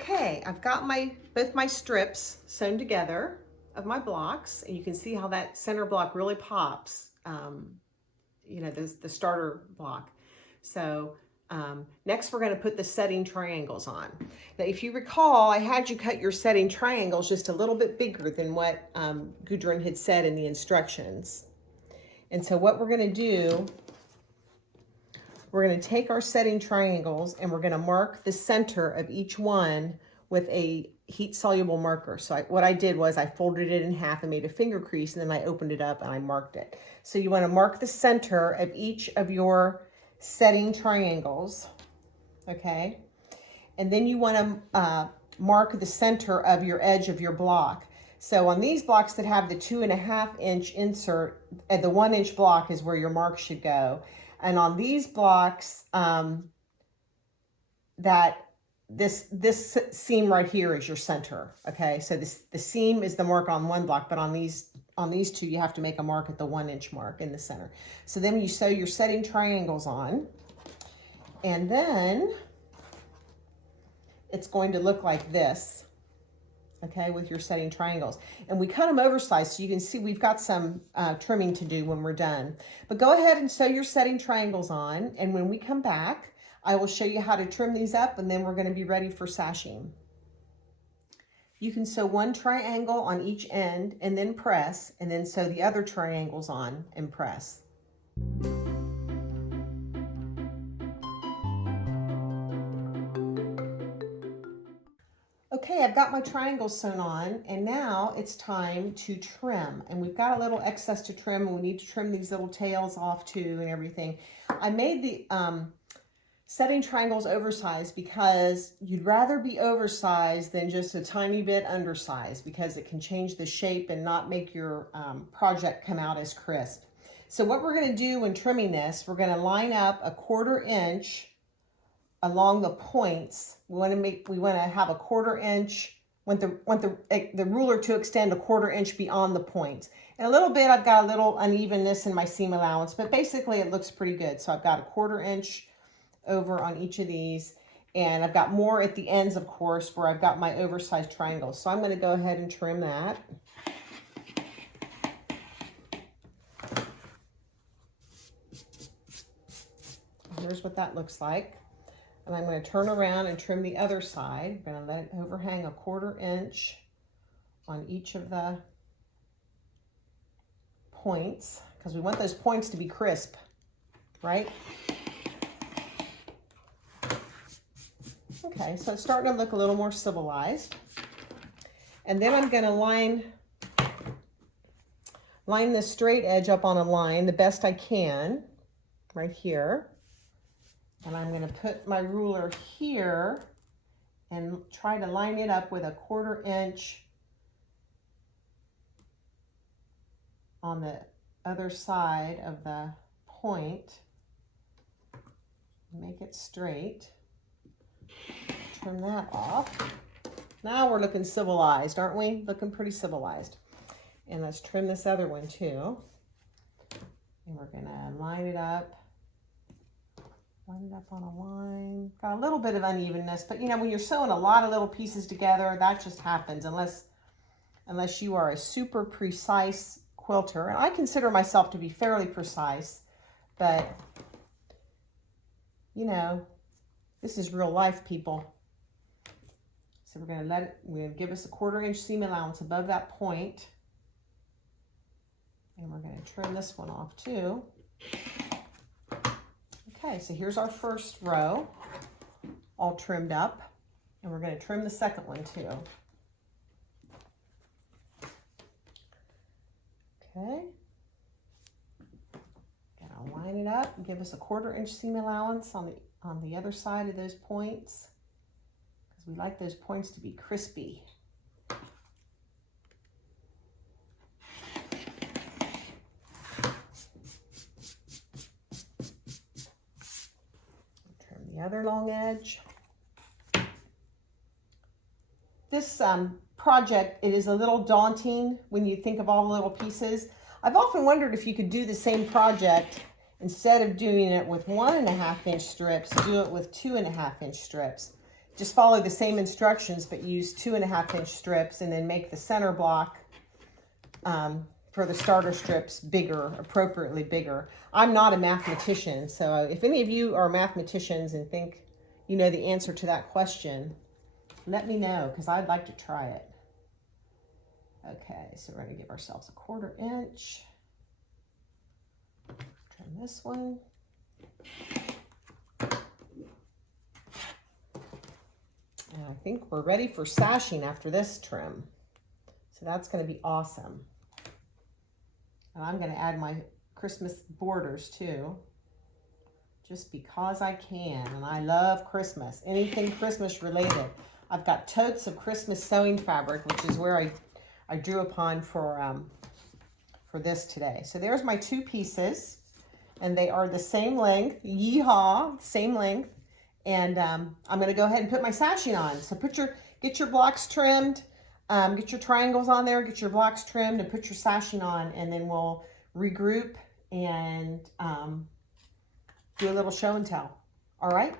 Okay, I've got both my strips sewn together of my blocks, and you can see how that center block really pops. You know, the starter block. So next we're going to put the setting triangles on. Now, if you recall, I had you cut your setting triangles just a little bit bigger than what Gudrun had said in the instructions. And so what we're going to do, we're going to take our setting triangles and we're going to mark the center of each one with a heat soluble marker. So what I did was I folded it in half and made a finger crease, and then I opened it up and I marked it. So you want to mark the center of each of your setting triangles, okay? And then you want to mark the center of your edge of your block. So on these blocks that have the 2.5 inch insert, the 1 inch block is where your mark should go. And on these blocks, this seam right here is your center, okay? So the seam is the mark on one block, but on these two, you have to make a mark at the 1 inch mark in the center. So then you sew your setting triangles on, and then it's going to look like this, okay, with your setting triangles. And we cut them oversized, so you can see we've got some trimming to do when we're done. But go ahead and sew your setting triangles on, and when we come back, I will show you how to trim these up, and then we're going to be ready for sashing. You can sew one triangle on each end and then press, and then sew the other triangles on and press. Okay, I've got my triangles sewn on, and now it's time to trim. And we've got a little excess to trim, and we need to trim these little tails off too and everything. I made the setting triangles oversized because you'd rather be oversized than just a tiny bit undersized, because it can change the shape and not make your project come out as crisp. So what we're going to do when trimming this, we're going to line up a 1/4 inch along the points. We want to have a 1/4 inch, want the ruler to extend a 1/4 inch beyond the points. And a little bit, I've got a little unevenness in my seam allowance, but basically it looks pretty good. So I've got a 1/4 inch over on each of these, and I've got more at the ends, of course, where I've got my oversized triangles. So I'm going to go ahead and trim that. Here's what that looks like. And I'm going to turn around and trim the other side. I'm going to let it overhang a 1/4 inch on each of the points, because we want those points to be crisp, right? Okay, so it's starting to look a little more civilized. And then I'm going to line this straight edge up on a line the best I can, right here. And I'm going to put my ruler here and try to line it up with a 1/4 inch on the other side of the point. Make it straight. Trim that off. Now we're looking civilized, aren't we? Looking pretty civilized. And let's trim this other one too. And we're going to line it up. Line it up on a line. Got a little bit of unevenness, but you know, when you're sewing a lot of little pieces together, that just happens unless you are a super precise quilter. And I consider myself to be fairly precise, but you know, this is real life, people. So we're going to give us a 1/4 inch seam allowance above that point. And we're going to trim this one off too. Okay, so here's our first row, all trimmed up, and we're going to trim the second one too. Okay, gonna line it up and give us a 1/4 inch seam allowance on the other side of those points, because we like those points to be crispy. The other long edge. This project, it is a little daunting when you think of all the little pieces. I've often wondered if you could do the same project, instead of doing it with 1.5 inch strips, do it with 2.5 inch strips. just follow the same instructions, but use 2.5-inch strips, and then make the center block for the starter strips bigger, appropriately bigger. I'm not a mathematician, so if any of you are mathematicians and think you know the answer to that question, let me know, because I'd like to try it. Okay, so we're going to give ourselves a 1/4 inch. Trim this one. And I think we're ready for sashing after this trim. So that's going to be awesome. And I'm going to add my Christmas borders too, just because I can. And I love Christmas, anything Christmas related. I've got totes of Christmas sewing fabric, which is where I drew upon for this today. So there's my 2 pieces, and they are the same length. Yeehaw, same length. And I'm going to go ahead and put my sashing on. So get your blocks trimmed, get your triangles on there, get your blocks trimmed, and put your sashing on, and then we'll regroup and do a little show and tell. All right?